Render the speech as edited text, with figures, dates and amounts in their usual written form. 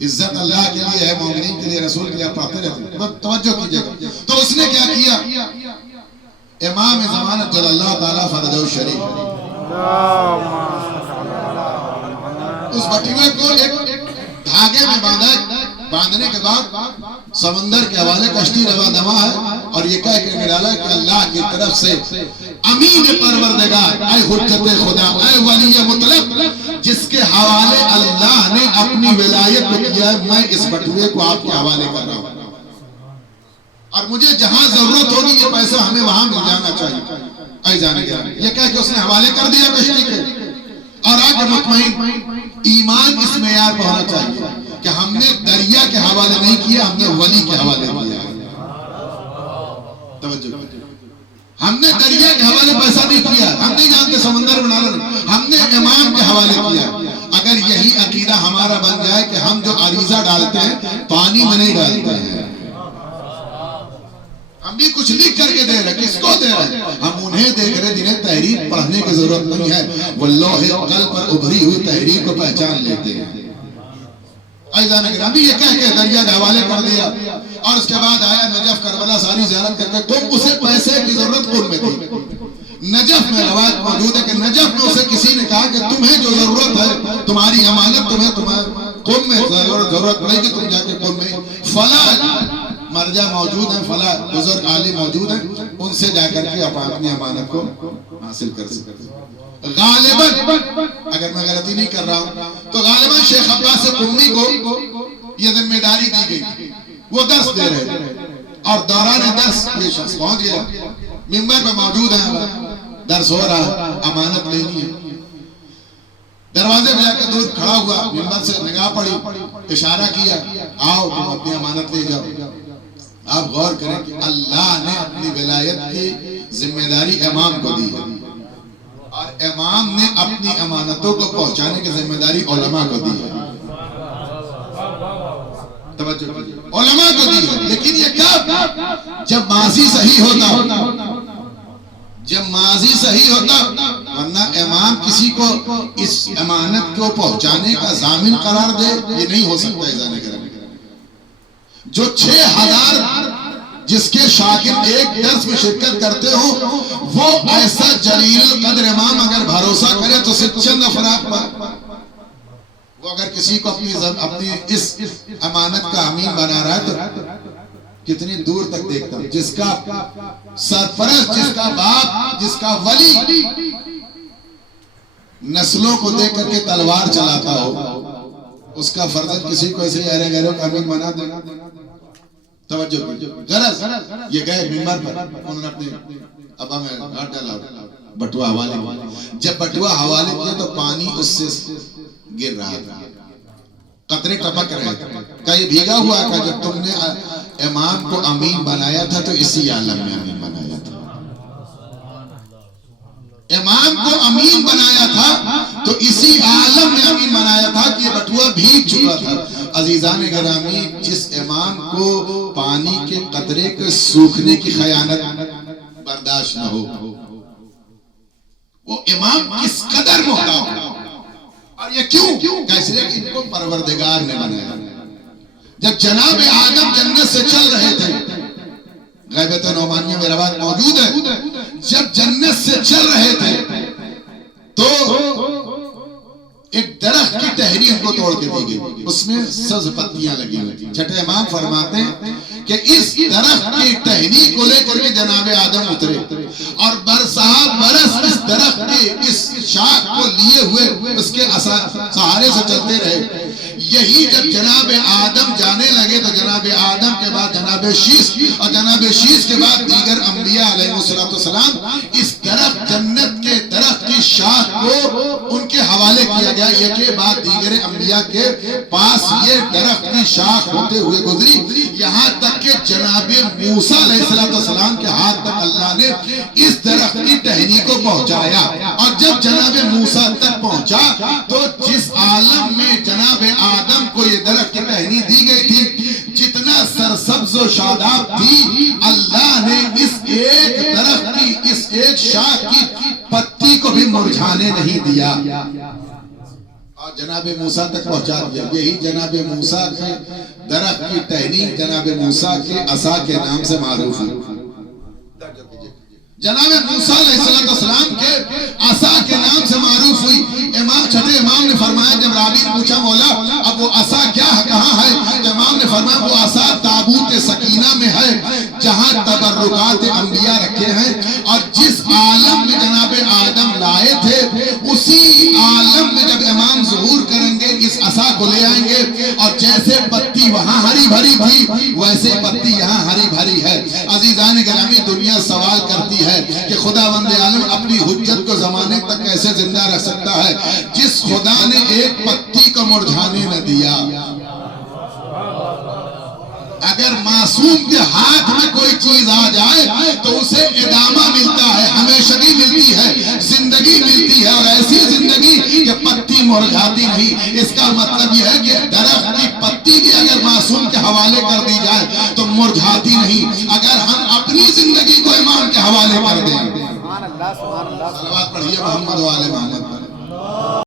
عزت اللہ کے لیے ہے، مومنین کے لیے، رسول کے لیے پڑھتے رہتے ہیں، توجہ کیجئے گا۔ تو اس نے کیا کیا؟ امام زمانہ جل اللہ تعالیٰ فرجہ الشریف، اس بٹوے کو ایک دھاگے میں باندھنے کے بعد سمندر کے حوالے کشتی رواں دواں ہے، اور یہ کہہ کے نکالا کہ اللہ کی طرف سے امین پروردگار، اے حجت خدا، اے ولی مطلق، جس کے حوالے اللہ نے اپنی ولایت کو کیا ہے، میں اس بٹوے کو آپ کے حوالے کر رہا ہوں، اور مجھے جہاں ضرورت ہوگی یہ پیسہ ہمیں وہاں مل جانا چاہیے۔ اے جانے گیا، یہ کہہ کے اس نے حوالے کر دیا کشتی کے، اور آگے مطمئن ایمان اس معیار پر ہونا چاہیے کہ ہم نے دریا کے حوالے نہیں کیا، ہم نے ولی کے حوالے کیا۔ توجہ، ہم نے دریا کے حوالے پیسہ نہیں کیا، ہم نہیں جانتے سمندر میں ڈالا، ہم نے امام کے حوالے کیا۔ اگر یہی عقیدہ ہمارا بن جائے کہ ہم جو عریضہ ڈالتے ہیں پانی میں نہیں ڈالتے ہیں، ہم بھی کچھ لکھ کر کے دے رہے، کس کو دے رہے؟ ہم انہیں دیکھ رہے جنہیں تحریر پڑھنے کی ضرورت نہیں ہے، وہ لوح قلب پر ابھری ہوئی تحریر کو پہچان لیتے ہیں۔ ایزان اکرام بھی یہ کہہ کے دریا کے حوالے کر دیا، اور اس کے بعد آیا نجف کربلا ساری زیارت کر کے، تم اسے پیسے کی ضرورت کون میں تھی؟ نجف میں روایت موجود ہے کہ نجف میں اسے کسی نے کہا کہ تمہیں جو ضرورت ہے، تمہاری امانت تمہیں قوم میں ضرورت پڑے گی، تم جا کے قوم میں فلاں مرجع موجود ہیں، فلاں بزرگ عالم موجود ہیں، ان سے جا کر کے اپنی امانت کو حاصل کر سکتے ہیں۔ غالباً اگر میں غلطی نہیں کر رہا ہوں تو غالباً شیخ عباس قمی کو یہ ذمہ داری دی گئی، وہ درس دے رہے تھے، اور دوران درس یہ شخص پہنچ گیا، ممبر پہ موجود ہے، درس ہو رہا ہے، امانت لینی ہے، دروازے میں جا کے دور کھڑا ہوا، ممبر سے نگاہ پڑی، اشارہ کیا، آؤ تم اپنی امانت لے جاؤ۔ آپ غور کریں کہ اللہ نے اپنی ولایت کی ذمہ داری امام کو دی ہے، اور امام نے اپنی امانتوں کو پہنچانے کی ذمہ داری علماء کو دی ہے۔ توجہ علماء کو دی ہے، لیکن یہ کیا؟ جب ماضی صحیح ہوتا، جب ماضی صحیح ہوتا، ورنہ امام کسی کو اس امانت کو پہنچانے کا ضامن قرار دے، یہ نہیں ہو سکتا۔ ایزان کرنے جو 6000 جس کے شاگرد ایک درس میں شرکت کرتے ہوں، وہ ایسا جلیل القدر امام اگر بھروسہ کرے تو صرف چند افراد پر، وہ اگر کسی کو اپنی اس امانت کا امین بنا رہا ہے تو کتنی دور تک دیکھتا ہوں۔ جس کا سرپرست، جس کا باپ، جس کا ولی نسلوں کو دیکھ کر کے تلوار چلاتا ہو، اس کا فرزند کسی کو ایسے ارے گھروں کا امین بنا دے۔ توجہ غرض یہ گئے ممبر پر، انہوں نے اپنے ابا میں ہاتھ ڈالا، بٹوا حوالے، جب بٹوا حوالے کیا تو پانی اس سے گر رہا تھا، قطرے ٹپک رہے تھے، کہا یہ بھیگا ہوا ہے، جب تم نے امام کو امین بنایا تھا تو اسی عالم میں امین بنایا تھا، امام کو امین بنایا تھا تو اسی عالم میں امین بنایا تھا کہ یہ بٹوا بھیگ چکا تھا۔ عزیزان گرامی، جس امام کو پانی کے قطرے کے سوکھنے کی خیانت برداشت نہ ہو، وہ امام کس قدر محتاج ہے۔ اور یہ کیوں؟ کیسے کہ ان کو پروردگار نے بنایا۔ جب جناب آدم جنت سے چل رہے تھے، غیبت نعمانیہ میں روایت موجود ہے، جب جنت سے چل رہے تھے تو ایک درخت کی ٹہنی ان کو توڑ کے دی گئی، اس میں سبز پتیاں لگی ہوئی تھیں۔ چھٹے امام فرماتے ہیں کہ اس درخت کی ٹہنی کو لے کر کے جناب آدم اترے، اور برسا برس اس درخت کے اس شاخ کو لیے ہوئے اس کے سہارے سے چلتے رہے۔ یہی جب جناب آدم جانے لگے تو جناب آدم کے بعد جناب شیس، اور جناب شیس کے بعد دیگر انبیاء علیہ السلام، اس درخت جنت کے درخت کی شاخ کو ان کے حوالے کیا گیا۔ یہ کے بعد دیگر انبیاء کے پاس یہ درخت کی شاخ ہوتے ہوئے گزری، یہاں تک کہ جناب موسیٰ علیہ السلام کے ہاتھ تک اللہ نے اس درخت کی ٹہنی کو پہنچایا۔ اور جب جناب موسیٰ تک پہنچا تو جس عالم میں جناب آدم کو یہ درخت کی ٹہنی دی گئی تھی، جتنا سرسبز و شاداب تھی، اللہ نے اس ایک درخت کی اس ایک شاخ کی پتی کو بھی مرجھانے نہیں دیا۔ اور جناب موسیٰ تک پہنچا دیا. یہی جناب موسیٰ کے درخت کی ٹہنی جناب موسیٰ کے عصا کے نام سے معروف ہے. جناب موسیٰ علیہ السلام کے عصا کے نام سے معروف ہوئی. چھٹے امام نے فرمایا جب راوی نے پوچھا مولا اب وہ عصا کیا ہے کہاں ہے؟ امام نے فرمایا وہ عصا تابوت سکینہ میں ہے جہاں تبرکات انبیاء رکھے ہیں، اور جس عالم میں جناب آدم لائے تھے اسی عالم میں جب امام ظہور کریں گے اس عصا کو لے آئیں گے، اور جیسے پتی وہاں ہری بھری تھی ویسے پتی یہاں ہری بھری ہے. عزیزان گرامی دنیا سوال کرتی ہے کہ خداوند عالم اپنی حجت کو زمانے تک کیسے زندہ رکھ سکتا ہے جس خدا نے ایک پتی کو مرجھانے نہ دیا. اگر معصوم کے ہاتھ میں کوئی چیز آ جائے تو اسے ادامہ ملتا ہے، ہمیشگی ملتی ہے، زندگی ملتی ہے، اور ایسی زندگی کہ پتی مرجھاتی نہیں. اس کا مطلب یہ ہے کہ درخت کی پتی بھی اگر معصوم کے حوالے کر دی جائے تو مرجھاتی نہیں. اگر ہم اپنی زندگی کو امام کے حوالے کر دیں. صلوات پڑھیے محمد و آل محمد.